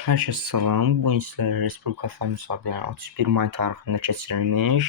Hər kəsə salam. Bu gün sizlərə Respublika Fan müsabiqələrinin 31 may tarixində keçirilmiş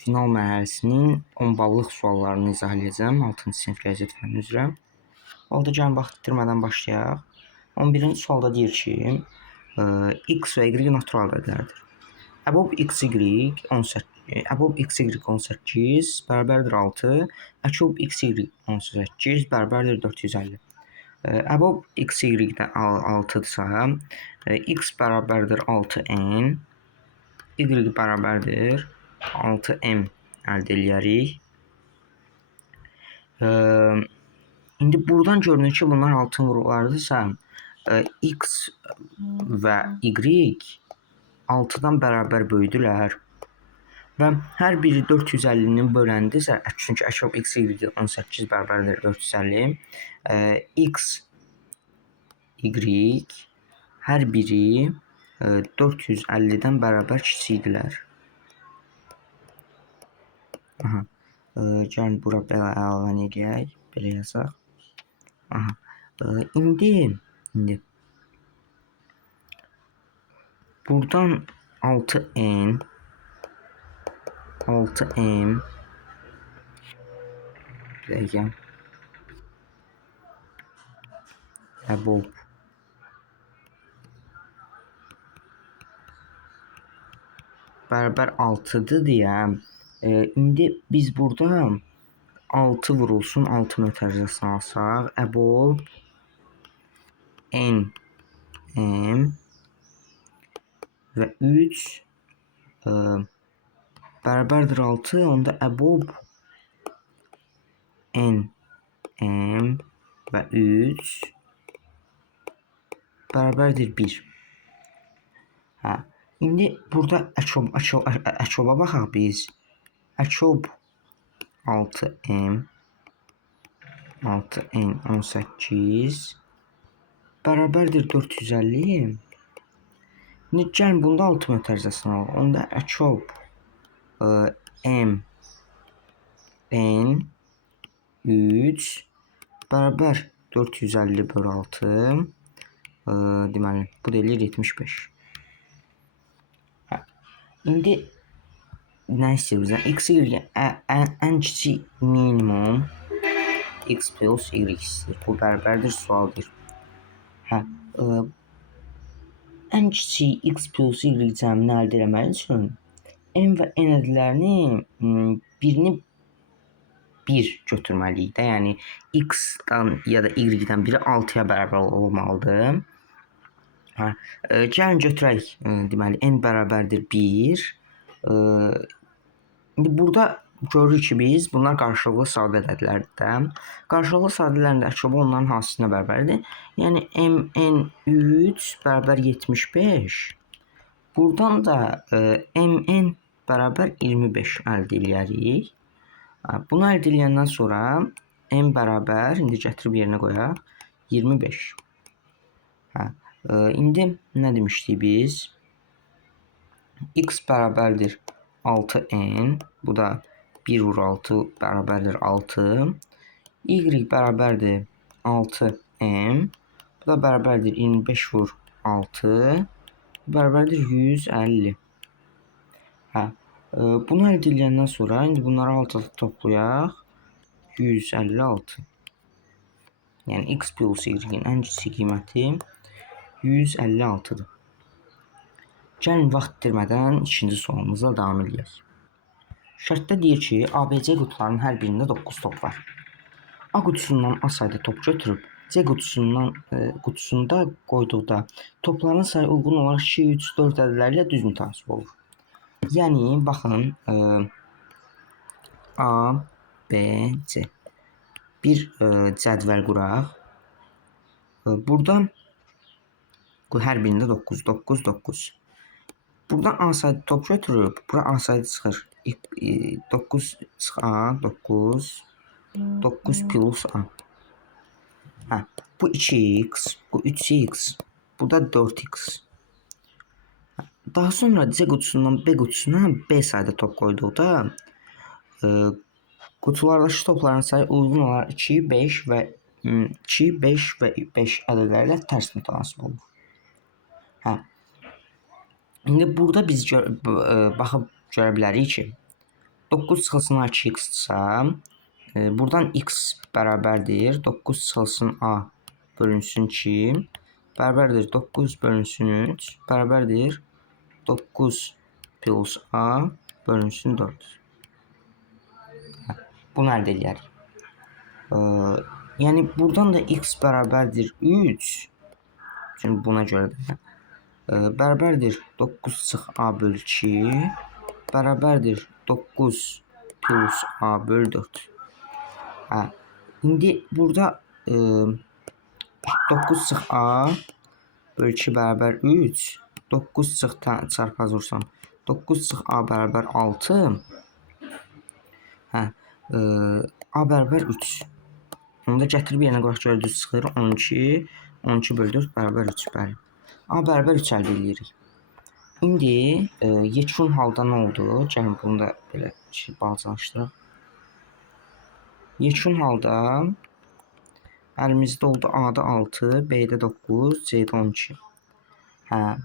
final mərhələsinin 10 ballıq suallarını izah edəcəm 6-cı sinif riyaziyyat fənni üzrə. Oldu, gəlin vaxt itirmədən başlayaq. 11-ci sualda deyir ki, x və y natural ədədlərdir. Əbob xy 18 bərabərdir 6, əkob xy 18 bərabərdir 450. Əbob xy-də 6-dırsa, x bərabərdir 6n, y bərabərdir 6m əldə eləyərik. İndi buradan görünür ki, bunlar altın vurğularıdırsa, x və y 6-dan bərabər böyüdülər. Və hər biri 450-nin böləndisə, çünki əşab xy 18 bərabərdir 450, x, y hər biri 450-dən bərabər kiçikdirlər. Gəlin bura belə əlavə edək, belə yazaq. İndi buradan 6n 6m bir dəqiqə əbob bərabər 6-dır deyəm. İndi biz burada 6 vurulsun 6 mötərizəsini alsaq, əbob n m və 3 bərabərdir 6, onda əbob n m və 3 bərabərdir 1. İndi burada əkoba baxaq biz. Əkob 6m 6n 18 bərabərdir 450. İndi gəlin bunda 6 mötərizəsini alaq. Onda əkob m n 3 bərabər 450 bölü 6. Deməli, bu da eləyir 75. İndi nə istəyir bizdən? X, y ən kiçik minimum x plus y istəyir. Bu bərabərdir sualdır. Ən kiçik x plus y cəmini əldə etmək üçün m və n ədədlərini birini 1 götürməliyik də. Yəni x-dan ya da y-dən biri 6-ya bərabər olmalıdır. Gəlin götürək. Deməli, n bərabərdir 1. İndi burada görürük ki, biz bunlar qarşılıqlı sadə ədədlərdir. Qarşılıqlı sadələrində əkobu onların hansına bərabərdir? Yəni mn3 bərabər 75. Buradan da mn bərabər 25 əldə eləyərik. Bunu əldə eləyəndən sonra m bərabər, indi gətirib yerinə qoyaq, 25. İndi nə demişdik biz? X bərabərdir 6n, bu da 1 vur 6 bərabərdir 6. Y bərabərdir 6m, bu da bərabərdir 25 vur 6, bərabərdir 150. Bunu əldə edəndən sonra indi bunları altıda toplayaq, 156. Yəni x plus y-in ən kiçik qiyməti 156-dır. Gəlin vaxt itirmədən ikinci sualımızla davam edək. Şərtdə deyir ki, ABC qutularının hər birində 9 top var. A qutusundan A sayda top götürüb, C qutusunda qoyduqda topların sayı uyğun olaraq 2, 3, 4 ədədləri ilə düz mütasib olur. Yəni, baxın, A, B, C. Bir cədvəl quraq. Burada hər birində 9, 9, 9. Buradan A sayda top götürüb, bura A sayda çıxır. 9 çıx A, 9, 9 plus A. Bu 2x, bu 3x, bu da 4x. Daha sonra C qutusundan B qutusuna B sayda top qoyduqda qutulardakı topların sayı uyğun olaraq 2, 5 və 2, 5 və 5 ədədləri ilə tərs mütənasib olur. Hə. İndi burada biz baxıb görə bilərik ki, 9 çıxılsın A 2x-dırsa, buradan x bərabərdir 9 çıxılsın A bölünsün 2 bərabərdir 9 bölünsün 3 bərabərdir 9 plus A bölünsün 4. Bunu əldə edərik. Yəni buradan da x bərabərdir 3. Çünki buna görə də bərabərdir 9 çıx A bölü 2 bərabərdir 9 plus A bölü 4. Hə. İndi burada 9 çıx A bölü 2 bərabər 3. 9 çıx çarpaz vursam 9 çıx A bərabər 6. Hə. A bərabər 3. Onu da gətirib yenə qoyaq görə düz çıxır. 12. 12 bölü 4 bərabər 3. Bəli. A bərabər 3 əldə edirik. İndi yekun halda nə oldu? Gəlin bunu da belə balacalaşdıraq. Yekun halda əlimizdə oldu A-da 6, B-də 9, C-də 12. Hə.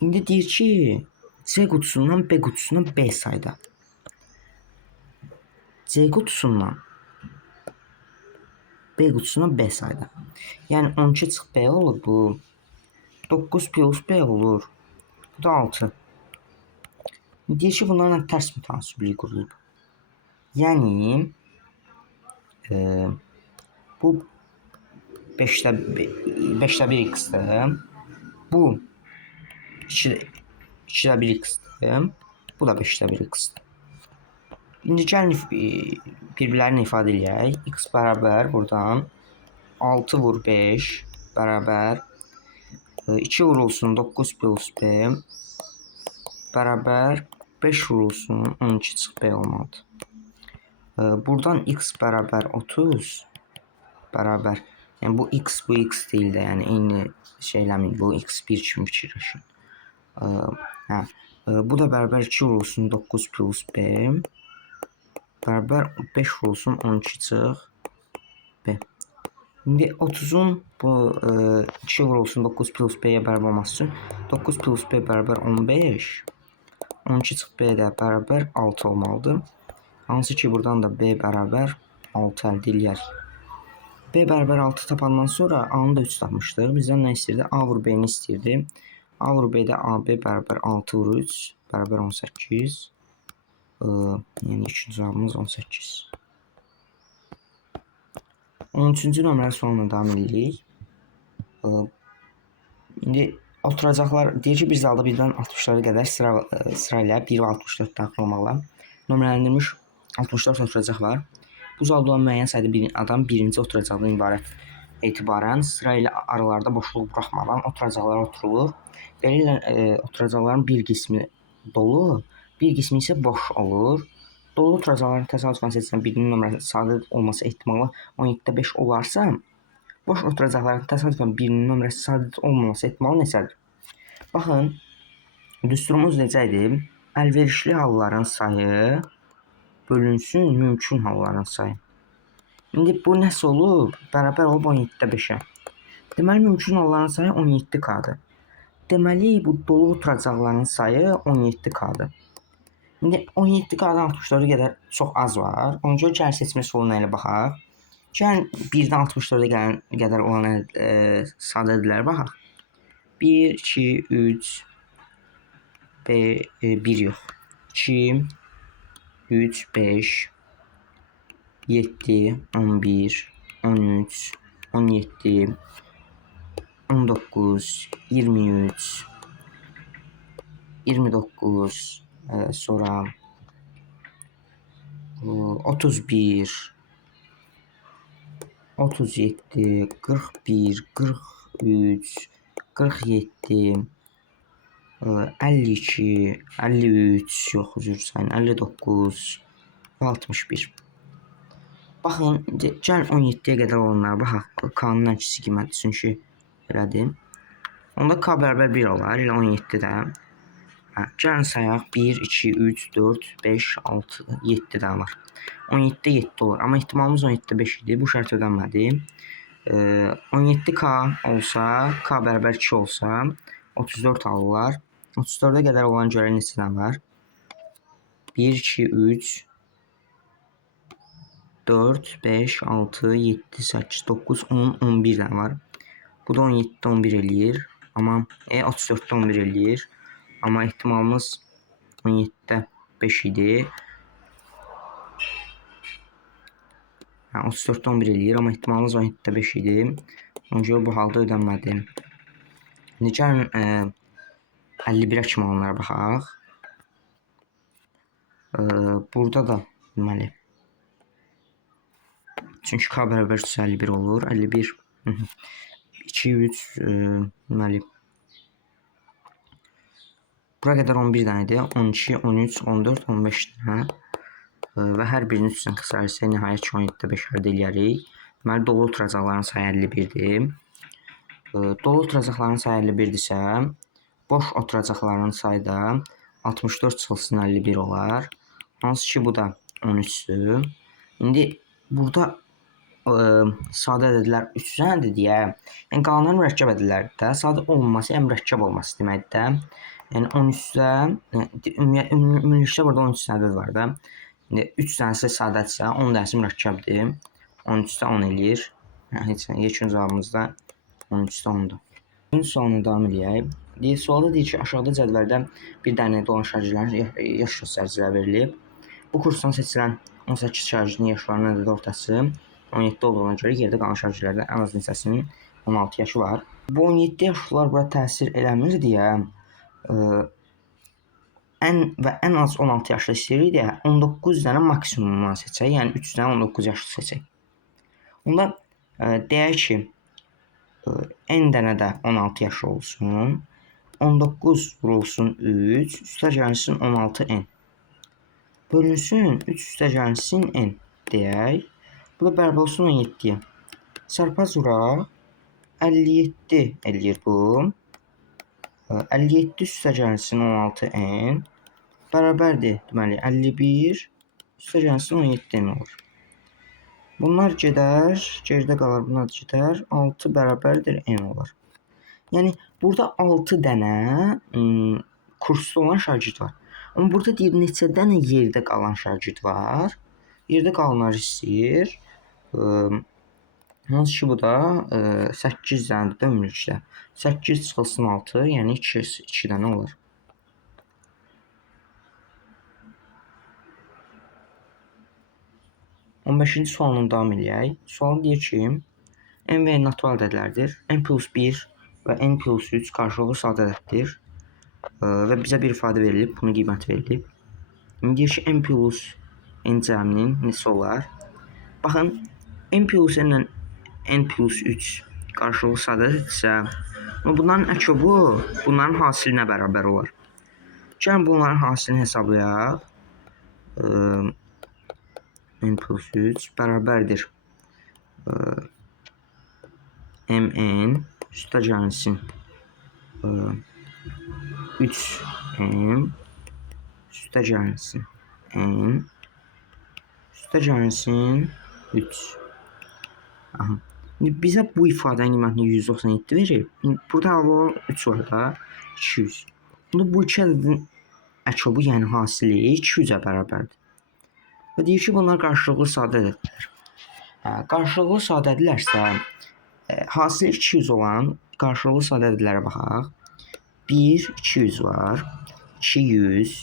İndi deyir ki, C qutusundan B qutusuna B sayda. C qutusundan B qutusuna B sayda. Yəni 12 çıx B olur bu. 9 plus B olur. Bu da 6. Deyir ki, bunlarla tərs mütənasiblik qurulub. Yəni bu 5'də 1 x-dir. Bu 2'də 1 x-dir. Bu da 5'də 1 x-dir. İndi gəlin bir-birlərini ifadə edək. X bərabər buradan 6 vur 5 bərabər 2 vurulsun 9 plus B bərabər 5 vurulsun 12 çıx B olmalıdır. Buradan x bərabər 30 bərabər, yəni bu x deyil də, yəni eyni şeyləmin, bu x1 kimi fikirləşin. Hə. Bu da bərabər 2 vurulsun 9 plus B bərabər 5 vurulsun 12 çıx B. İndi 30'un bu 2 vurulsun 9 plus B'yə bərabər olması üçün 9 plus B bərabər 15, 12 çıx B də bərabər 6 olmalıdır. Hansı ki buradan da B bərabər 6 əldə edərik. B bərabər 6 tapandan sonra A-nı da 3 tapmışdır. Bizdən nə istəyirdi? A vur B-ni istəyirdi. A vur B-də AB bərabər 6 vur 3 bərabər 18. Yəni ikinci cavabımız 18. 13-cü nömrəli sualla davam edirik. İndi oturacaqlar deyir ki, bir zalda birdən 60'lara qədər sırayla 1 və 64 daxil olmaqla nömrələndirilmiş 64 oturacaq var. Bu zalda olan müəyyən sayda bir adam birinci oturacaqdan ibarət etibarən sırayla aralarda boşluq buraxmadan oturacaqlara oturulur. Beləliklə oturacaqların bir qismi dolu, bir qismi isə boş olur. Dolu oturacaqların təsadüfən seçilən birinin nömrəsi sadə olması ehtimalı 17'də 5 olarsa, boş oturacaqların təsadüfən birinin nömrəsi sadə olmaması ehtimalı neçədir? Baxın, düsturumuz necə idi? Əlverişli halların sayı bölünsün mümkün halların sayı. İndi bu nəsə olub? Bərabər olub 17'də 5'ə. Deməli, mümkün halların sayı 17K-dır. Deməli, bu dolu oturacaqların sayı 17K-dır. İndi 17K-dan 64'ə qədər çox az var. Ona görə gəlin seçmə soluna ilə baxaq. Gəlin 1-dən 64'ə qədər olan sadə ədədlərə baxaq. 1, 2, 3, 1 yox. 2, 3, 5, 7, 11, 13, 17, 19, 23, 29, sonra 31, 37, 41, 43, 47, 52, 53, yox, üzr sayın, 59 və 61. Baxın, gəlin 17'yə qədər olanlara baxaq. K-nın ən kiçik qiyməti çünki elədir. Onda K bərabər 1 olar, elə 17'də. Gəlin sayaq 1, 2, 3, 4, 5, 6, 7 də var. 17'də 7 olur. Amma ehtimalımız 17'də 5 idi. Bu şərt ödənmədi. 17k olsa, k bərabər 2 olsa 34 alırlar. 34-ə qədər olan görə neçə var? 1, 2, 3, 4, 5, 6, 7, 8, 9, 10, 11 dənə var. Bu da 17-də 11 eləyir. Amma 34-də 11 eləyir. Amma ehtimalımız 17-də 5 idi. 34-də 11 eləyir. Amma ehtimalımız 17-də 5 idi. Ona görə bu halda ödənmədi. İndi gəlin 51-ə kimi olanlara baxaq. Burada da deməli. Çünki k bərabər 51 olur. 51 2, 3 deməli. Bura qədər 11 dənə idi. 12, 13, 14, 15 dənə. Və hər birinin üstündən qısarsa nəhayət ki 17-də 5 əldə eləyərik. Deməli dolu oturacaqların sayı 51-dir. Dolu oturacaqların sayı 51-dirsə, boş oturacaqların sayı da 64 çıxılsın 51 olar. Hansı ki bu da 13-dür. İndi burada sadə ədədlər 3 dənədir deyə, yəni qalanlar mürəkkəb ədədlərdir də. Sadə olması, yəni mürəkkəb olması deməkdir də. Yəni 13-də ümumilikdə burada 13 ədəd var da. İndi 3 dənəsi sadədirsə, 10 dənəsi mürəkkəbdir. 13-də 10 eləyir. Heç nə, yekun cavabımız da 13-də 10-dur. Birinci sualına davam edək. Sualda deyir ki, aşağıda cədvəldə bir dənə olan şagirdlərin yaş göstəriciləri verilib. Bu kursdan seçilən 18 şagirdin yaşlarının ədəd ortası 17 olduğuna görə yerdə qalan şagirdlərdən ən az neçəsinin 16 yaşı var. Bu 17 yaşlılar bura təsir eləmir deyə ən az 16 yaşlı istəyirik deyə 19 dənə maksimumdan seçək. Yəni 3 dənə 19 yaşlı seçək. Onda deyək ki n dənə də 16 yaşı olsun. 19 vurulsun 3, üstə gəlsin 16n. Bölünsün 3 üstə gəlsin n deyək. Bu da bərabər olsun 17-yə. Çarpaz vuraq. 57 eləyir bu. 57 üstə gəlsin 16n. Bərabərdir. Deməli 51 üstə gəlsin 17n olur. Bunlar gedər. Geridə qalar. Bunlar gedər. 6 bərabərdir n olur. Yəni burada 6 dənə kursda olan şagird var. Amma burada deyir neçə dənə yerdə qalan şagird var. Yerdə qalanları istəyir. Hansı ki bu da 8 dənədir də ümumilikdə. 8 çıxılsın 6, yəni 2 dənə olur. On 5-ci sualına davam edək. Sual deyir ki, n və n natural ədədlərdir. N plus 1 və n plus 3 qarşılıqlı sadə ədəddir. Və bizə bir ifadə verilib, bunun qiyməti verilib. İndi deyir ki, n plus n cəminin neçə olar? Baxın, n plus n ilə n plus 3 qarşılıqlı sadədirsə, bunların əkobu bunların hasilinə bərabər olar. Gəlin bunların hasilini hesablayaq. N plus 3 bərabərdir mn üstə gəlsin 3m üstə gəlsin n üstə gəlsin 3. Aha. İndi bizə bu ifadənin qiymətini 197 verir. Burada əlavə 3 var da 200. İndi bu iki ədədin əkobu, yəni hasili 200-ə bərabərdir. Və deyir ki, bunlar qarşılıqlı sadə ədədlər. Qarşılıqlı sadədirlərsə, hasili 200 olan qarşılıqlı sadə ədədlərə baxaq. 1, 200 var. 200.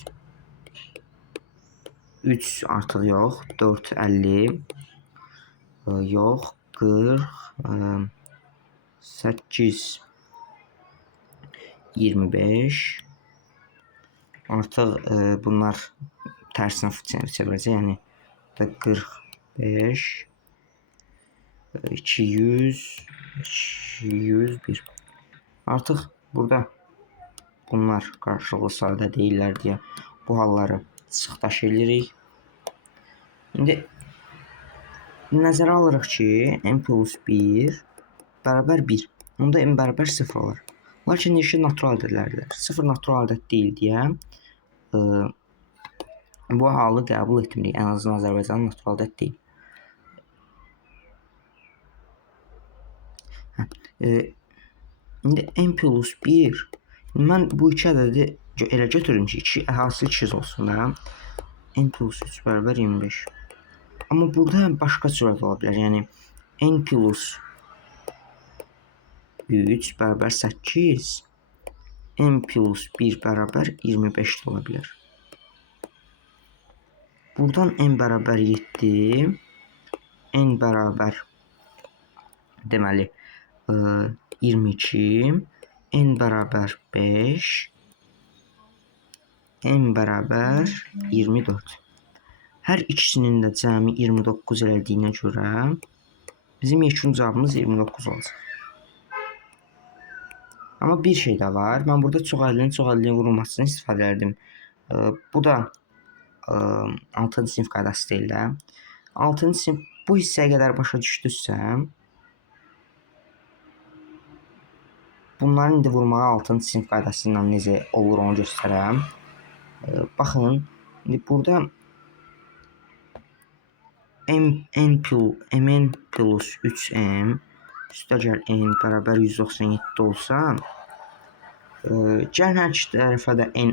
3 artıq yox. 4, 50. Yox. 40. 8. 25. Artıq bunlar tərsinə çevirəcək. Yəni 45. 200. 201. Artıq burada bunlar qarşılıqlı sadə deyirlər deyə bu halları çıxdaş edirik. İndi nəzərə alırıq ki, n plus 1 bərabər 1. Onda n bərabər 0 olur. Lakin neçə natural ədədlərdir. 0 natural ədəd deyil deyə bu halı qəbul etmirik. Ən azından Azərbaycanın natural ədəd deyil. İndi n plus 1. Mən bu iki ədədi elə götürürüm ki, əhalisi 200 olsun da. N plus 3 bərabər 25. Amma burada başqa surət ola bilər. Yəni n plus 3 bərabər 8, n plus 1 bərabər 25 də ola bilər. Buradan n bərabər 7, n bərabər deməli 22, n bərabər 5, n bərabər 24. Hər ikisinin də cəmi 29 elədiyinə görə bizim yekun cavabımız 29 olacaq. Amma bir şey də var. Mən burada çox əliliyinin vurulmasını istifadə edirdim. Bu da 6-cı sinif qaydası deyil də. 6-cı sinif bu hissəyə qədər başa düşdüsə, bunların indi vurmağı 6-cı sinif qaydası ilə necə olur onu göstərəm. Baxın, indi burada mn plus 3m üstəgəl n bərabər 197 olsa, gəlin hər iki tərəfə də n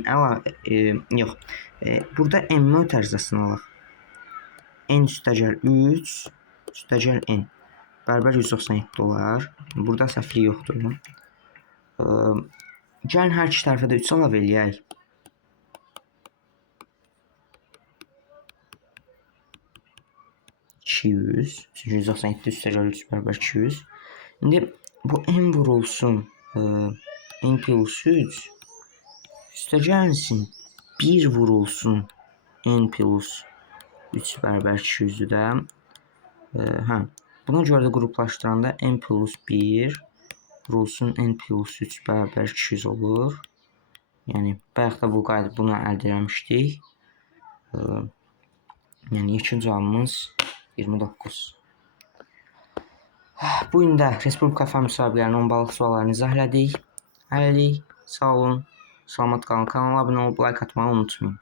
burada m ötərizəsini alaq. N üstəgəl 3 üstəgəl n bərabər 197 olar. Burada səhvlik yoxdur. Gəlin hər iki tərəfə də 3 əlavə eləyək. Çünki 197 üstəgəl 3 bərabər 200. İndi bu n vurulsun n plus 3 üstəgəlsin 1 vurulsun n plus 3 bərabər 200-dür də. Buna görə də qruplaşdıranda n plus 1 vurulsun n plus 3 bərabər 200 olur. Yəni bayaq da bunu əldə etmişdik. Yəni yekun cavabımız 29. Bu gün də Respublika Fen müsabiqələrinin 10 balıq suallarını izah elədik. Hələlik, sağ olun, salamat qalın. Kanala abunə olub like atmağı unutmayın.